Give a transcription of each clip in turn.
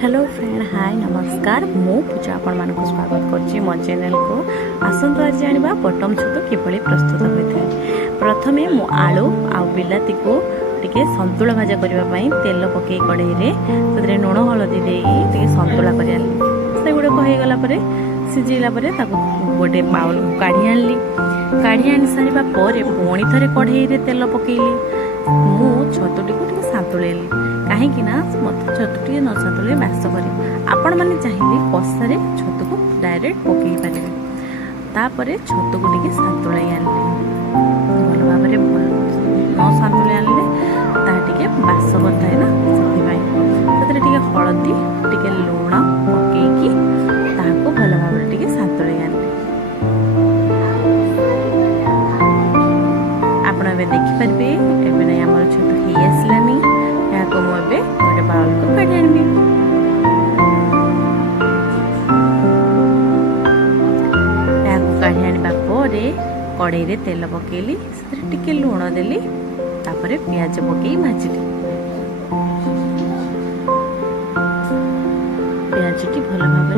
Hello friend हाय नमस्कार मु पूजा आपण मानक स्वागत करछि मो चैनल को आसंत आज जानिबा बटम छतु किभली प्रस्तुत होइथाय। प्रथमे मु आलू आ बिलाती को टिके संतुला भाजा करबा पई तेल पके कढ़ाई रे तदरे नून हळदी देई टिके संतुला करि आनली। से गुडे कहि गला परे सिजिला परे ताको गोटे बाउल काढी आनली। काढी आनि सारिबा परे पुणी थरे कढ़ाई रे तेल पकेइली। मु छतुटी को टिके सांतुलेली कहीं मत छतु टे न सांतुले बास करे आपण मैंने चाहिए कषारे छतु को डायरेक्ट पकई पारे। तापर छतु को टिके सांतुलाई आनले भल भाव न सांतुले आनले ता बास करता है ना से टिके हलदी टिके लुण पकईकी ताको भल भाव टिके सांतुलाई आनले। आपण ए देखिपारे एवं नहीं आम छतु हो आसलानी को मोबे गोटे बाउल को काढी आनबी। काढी आनिबा परे कढ़ाई रे तेल पकेली से टिके लुण देली तापरे प्याज पकेई भाजिली। प्याजटी भल भाव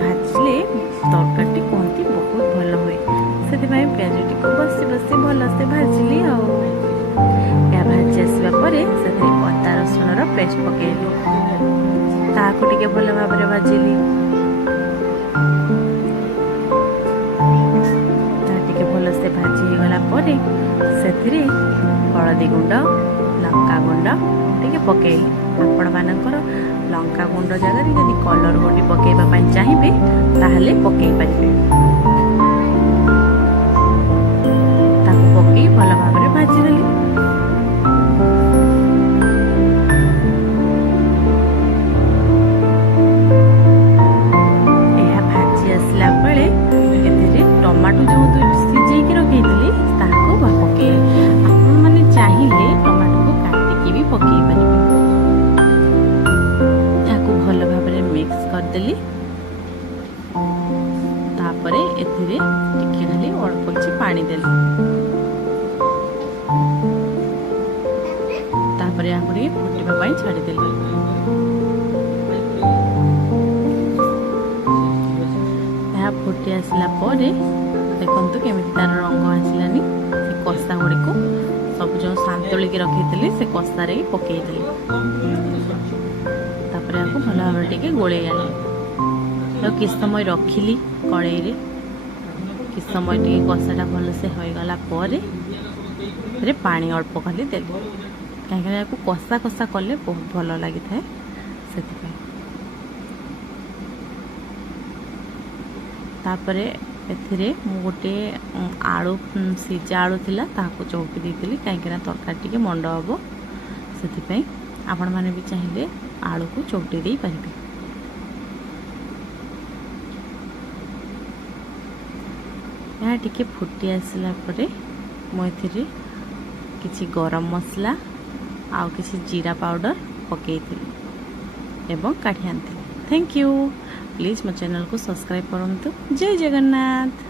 भाजिले तरकारी कहती बहुत भल हुए से प्याजटी को बसी बसी भल से भाजिली। भाजी आसवा पर अदा रसुण पेस्ट पकेली ताको टिके भल भाव भाजिली। टिके भल से भाजी गला परे से हलदी गुंड लंका गुंड टिके पकेली। आपण मानकर लंका गुंड जगह यदि कलर गुंडी पकेबा चाहिए ताहले पकई पारिबे। ताको पकई भल भाव भाजी देली। टमाटो जो सीझे रखी पके आपने चाहिए टमाटो को काटिकी भी पकई पारे। भल भाव मिक्स करदेली तापरे एथिरे टिके खाली अल्प किछि पानी देली तापरे आकुरी फुटिबा पई छाड़ी देली। फुटी आसला परे देखंतु केमिति तार रंग आसलानी। से कषा गुड़ी को सब जो सांतुली की रखी से कषार पकई देली तापर आपको भल भाव टिके गोले आनी किस समय रखिली कड़ाई रे किस समय टिके कषाटा भल से होगला परे पानी अल्प खाली देली कहीं कषा कषा कले बहुत भल लगी था से। तापरे एथिरे मु गोटे आलू सीजा आलू थिला ताको चौकी देइतिली कहीं तरकारी टिके मंड हम से आपण माने भी चाहिए आलू को चौटी दे पारिबे। यहाँ टिके फुटी आसला परे मु एथिरे किछि गरम मसला आउ किछि जीरा पाउडर पकेइतिली एवं काढ़ी आनतिली। Thank you. प्लीज मो चैनल को सब्सक्राइब करंतु। जय जगन्नाथ।